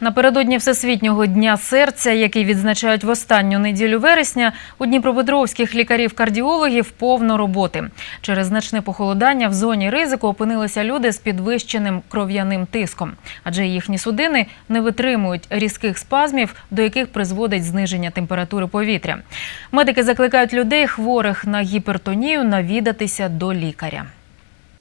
Напередодні Всесвітнього дня серця, який відзначають в останню неділю вересня, у дніпропетровських лікарів-кардіологів повно роботи. Через значне похолодання в зоні ризику опинилися люди з підвищеним кров'яним тиском, адже їхні судини не витримують різких спазмів, до яких призводить зниження температури повітря. Медики закликають людей, хворих на гіпертонію, навідатися до лікаря.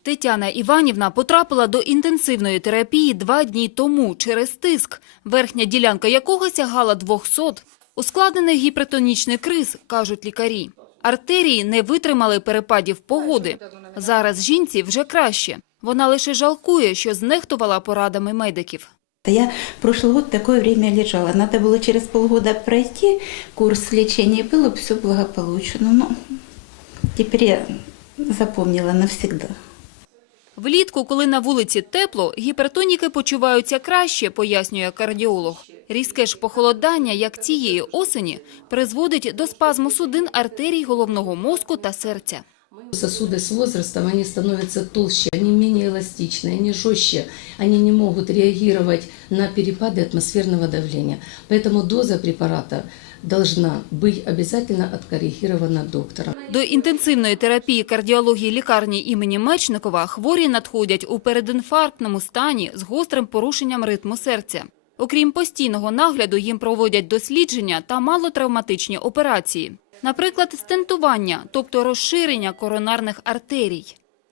Тетяна Іванівна потрапила до інтенсивної терапії два дні тому через тиск, верхня ділянка якого сягала 200. Ускладнений гіпертонічний криз, кажуть лікарі. Артерії не витримали перепадів погоди. Зараз жінці вже краще. Вона лише жалкує, що знехтувала порадами медиків. Да Я прошлый год такое время лежала. Надо было через полгода пройти курс лечения, было бы все благополучно. Но теперь я запомнила навсегда. Влітку, коли на вулиці тепло, гіпертоніки почуваються краще, пояснює кардіолог. Різке ж похолодання, як цієї осені, призводить до спазму судин артерій головного мозку та серця. Сосуды с возрастом, они становятся толще, они менее эластичны, они жестче, они не могут реагировать на перепады атмосферного давления. Поэтому доза препарата должна быть обязательно откоррегирована доктором. До інтенсивної терапії кардіології лікарні імені Мечникова хворі надходять у передінфарктному стані з гострим порушенням ритму серця. Окрім постійного нагляду, їм проводять дослідження та малотравматичні операції. Наприклад, стентування, тобто розширення коронарних артерій.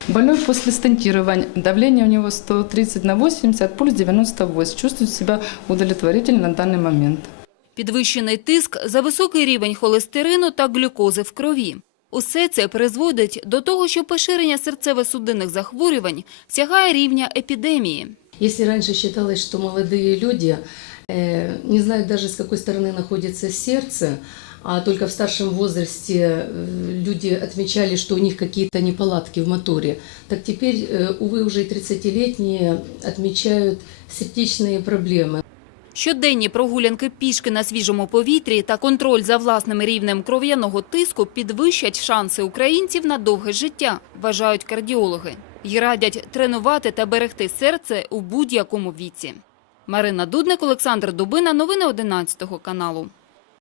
Больной после стентирования, давление у него 130 на 80, пульс 98, чувствует себя удовлетворительно на данный момент. Підвищений тиск, зависокий рівень холестерину та глюкози в крові. Усе це призводить до того, що поширення серцево-судинних захворювань сягає рівня епідемії. Если раньше считалось, что молодые люди э, не знают даже с какой стороны находится сердце, а только в старшем возрасте э, люди отмечали, что у них какие-то неполадки в моторе, так теперь, э, увы, уже и 30-летние отмечают сердечные проблемы. Щоденні прогулянки пішки на свіжому повітрі та контроль за власним рівнем кров'яного тиску підвищать шанси українців на довге життя, вважають кардіологи. Й радять тренувати та берегти серце у будь-якому віці. Марина Дудник, Олександр Дубина. Новини 11 каналу.